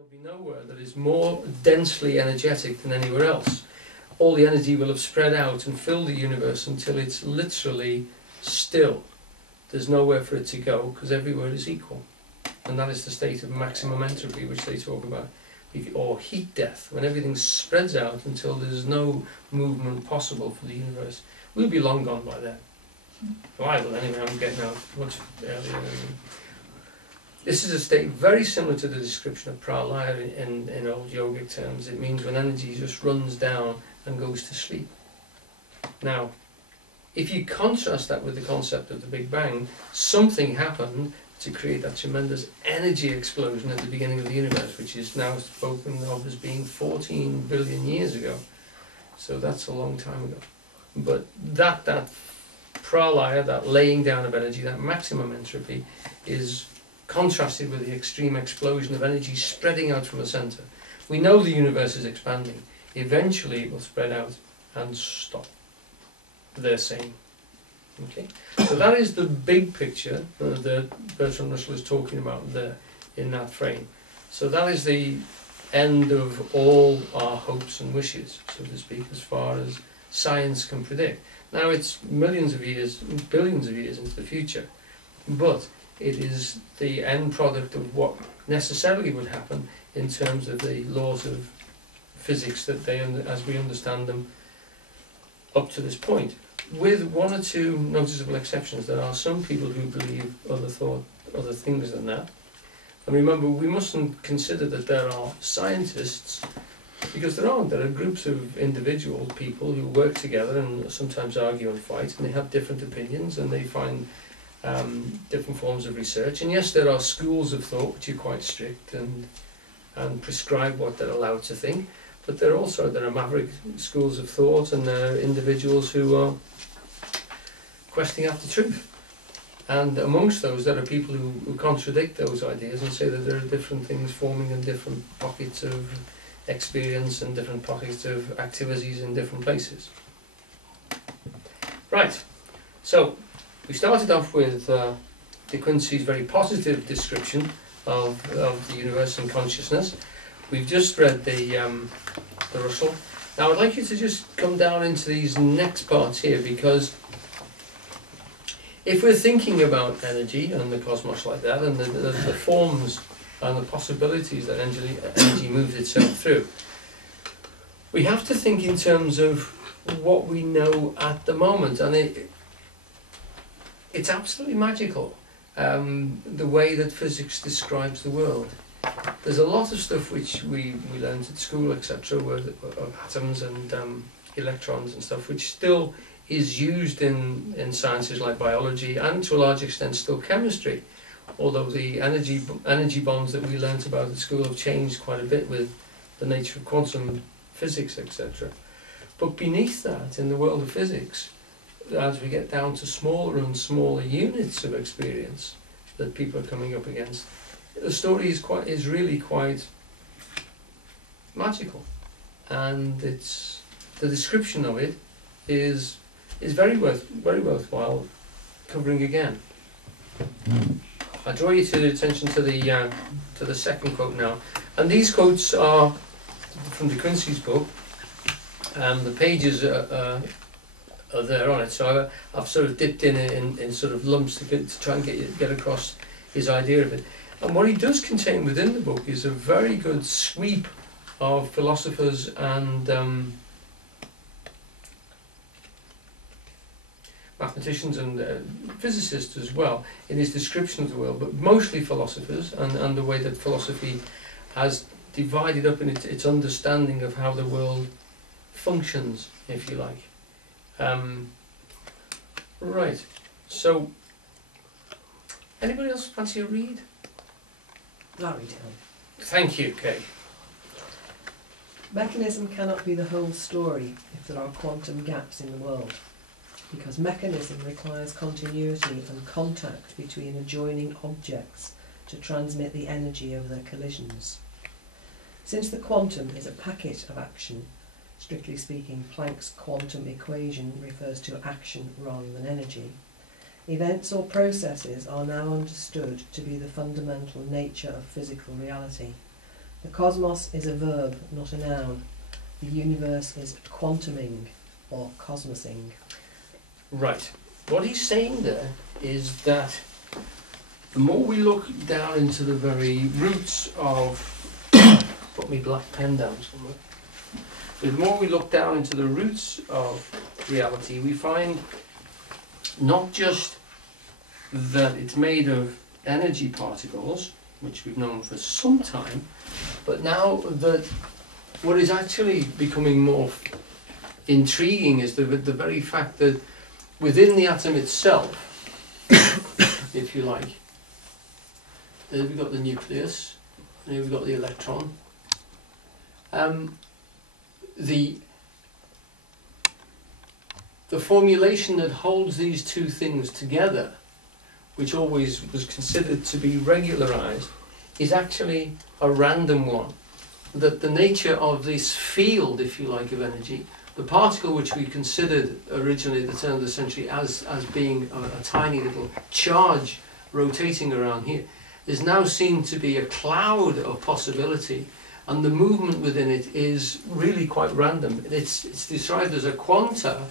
There'll be nowhere that is more densely energetic than anywhere else. All the energy will have spread out and filled the universe until it's literally still. There's nowhere for it to go because everywhere is equal. And that is the state of maximum entropy, which they talk about, or heat death, when everything spreads out until there's no movement possible for the universe. We'll be long gone by then. Right, well anyway, I'm getting out much earlier. This is a state very similar to the description of pralaya in old yogic terms. It means when energy just runs down and goes to sleep. Now, if you contrast that with the concept of the Big Bang, something happened to create that tremendous energy explosion at the beginning of the universe, which is now spoken of as being 14 billion years ago. So that's a long time ago. But that pralaya, that laying down of energy, that maximum entropy, is contrasted with the extreme explosion of energy spreading out from the centre. We know the universe is expanding. Eventually it will spread out and stop, they're saying. Okay? So that is the big picture that Bertrand Russell is talking about there in that frame. So that is the end of all our hopes and wishes, so to speak, as far as science can predict. Now it's millions of years, billions of years into the future, but it is the end product of what necessarily would happen in terms of the laws of physics that they, as we understand them up to this point. With one or two noticeable exceptions, there are some people who believe other things than that. And remember, we mustn't consider that there are scientists, because there aren't. There are groups of individual people who work together and sometimes argue and fight, and they have different opinions, and they find different forms of research. And yes, there are schools of thought which are quite strict and prescribe what they're allowed to think, but there are maverick schools of thought, and there are individuals who are questing after truth. And amongst those, there are people who contradict those ideas and say that there are different things forming in different pockets of experience and different pockets of activities in different places. Right, so we started off with de Quincey's very positive description of the universe and consciousness. We've just read the Russell. Now I'd like you to just come down into these next parts here, because if we're thinking about energy and the cosmos like that, and the forms and the possibilities that energy moves itself through, we have to think in terms of what we know at the moment, and it's absolutely magical, the way that physics describes the world. There's a lot of stuff which we learned at school, etc., of atoms and electrons and stuff, which still is used in sciences like biology and to a large extent still chemistry, although the energy bonds that we learnt about at school have changed quite a bit with the nature of quantum physics, etc. But beneath that, in the world of physics, as we get down to smaller and smaller units of experience that people are coming up against, the story is really quite magical, and the description of it is very worthwhile covering again. I draw you to the attention to the second quote now, and these quotes are from de Quincey's book, and the pages are there on it. So I've sort of dipped in sort of lumps to try and get across his idea of it. And what he does contain within the book is a very good sweep of philosophers and mathematicians and physicists as well in his description of the world, but mostly philosophers, and the way that philosophy has divided up in its understanding of how the world functions, if you like. Right, so anybody else fancy a read? Larry Town. Thank you, Kay. Mechanism cannot be the whole story if there are quantum gaps in the world, because mechanism requires continuity and contact between adjoining objects to transmit the energy of their collisions. Since the quantum is a packet of action, strictly speaking, Planck's quantum equation refers to action rather than energy, events or processes are now understood to be the fundamental nature of physical reality, The cosmos is a verb, not a noun. The universe is quantuming or cosmosing. Right. What he's saying there is that the more we look down into the very roots of... put my black pen down somewhere. The more we look down into the roots of reality, we find not just that it's made of energy particles, which we've known for some time, but now that what is actually becoming more intriguing is the very fact that within the atom itself, if you like, there we've got the nucleus, and here we've got the electron. The formulation that holds these two things together, which always was considered to be regularized, is actually a random one. That the nature of this field, if you like, of energy, the particle which we considered originally at the turn of the century as being a tiny little charge rotating around here, is now seen to be a cloud of possibility, and the movement within it is really quite random. It's described as a quanta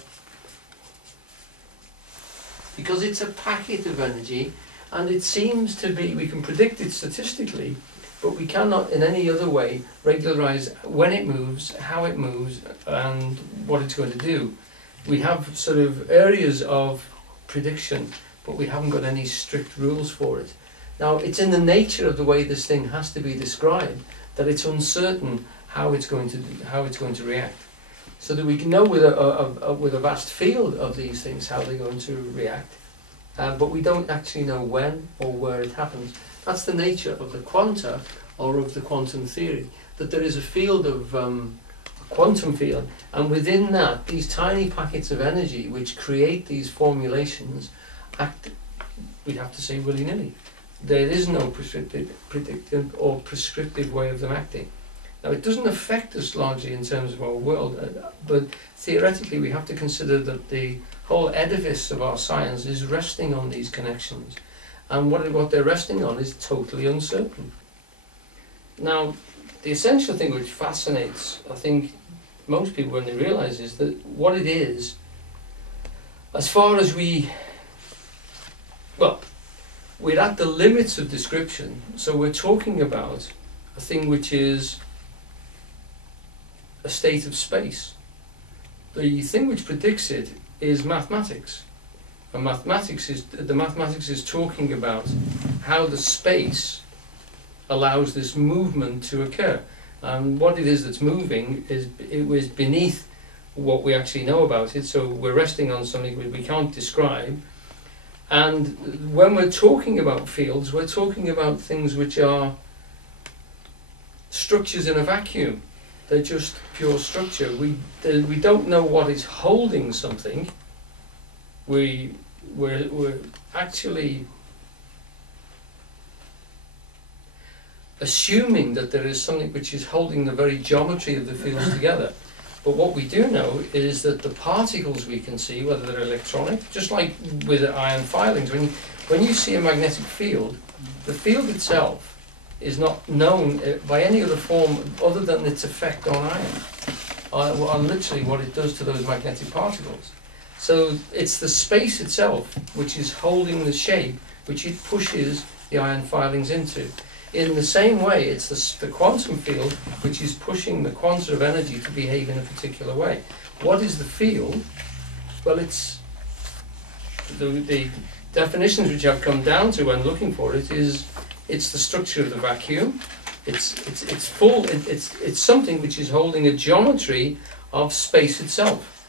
because it's a packet of energy, and it seems to be, we can predict it statistically, but we cannot in any other way regularize when it moves, how it moves, and what it's going to do. We have sort of areas of prediction, but we haven't got any strict rules for it. Now, it's in the nature of the way this thing has to be described that it's uncertain how it's going to react. So that we can know with a vast field of these things how they're going to react, but we don't actually know when or where it happens. That's the nature of the quanta, or of the quantum theory, that there is a field of a quantum field, and within that, these tiny packets of energy which create these formulations act, we'd have to say, willy-nilly. There is no predictive or prescriptive way of them acting. Now, it doesn't affect us largely in terms of our world, but theoretically we have to consider that the whole edifice of our science is resting on these connections. And what they're resting on is totally uncertain. Now, the essential thing which fascinates, I think, most people when they realise is that what it is, as far as we're at the limits of description, so we're talking about a thing which is a state of space. The thing which predicts it is mathematics. And the mathematics is talking about how the space allows this movement to occur. And what it is that's moving it was beneath what we actually know about it, so we're resting on something we can't describe. And when we're talking about fields, we're talking about things which are structures in a vacuum. They're just pure structure. We don't know what is holding something. We're actually assuming that there is something which is holding the very geometry of the fields together. But what we do know is that the particles we can see, whether they're electronic, just like with ion filings, when you see a magnetic field, the field itself is not known by any other form other than its effect on iron, on literally what it does to those magnetic particles. So it's the space itself which is holding the shape which it pushes the ion filings into. In the same way, it's the quantum field which is pushing the quanta of energy to behave in a particular way. What is the field? Well, it's the definitions which I've come down to when looking for it is it's the structure of the vacuum. It's something which is holding a geometry of space itself,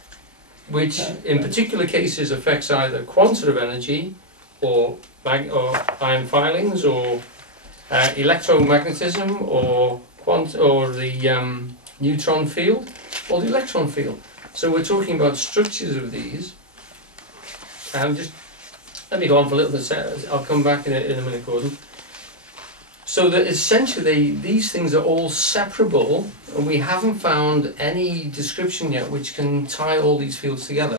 which in particular cases affects either quanta of energy or ion filings or electromagnetism or the neutron field or the electron field. So we're talking about structures of these. Just let me go on for a little bit. I'll come back in a minute, Gordon. So that essentially these things are all separable, and we haven't found any description yet which can tie all these fields together.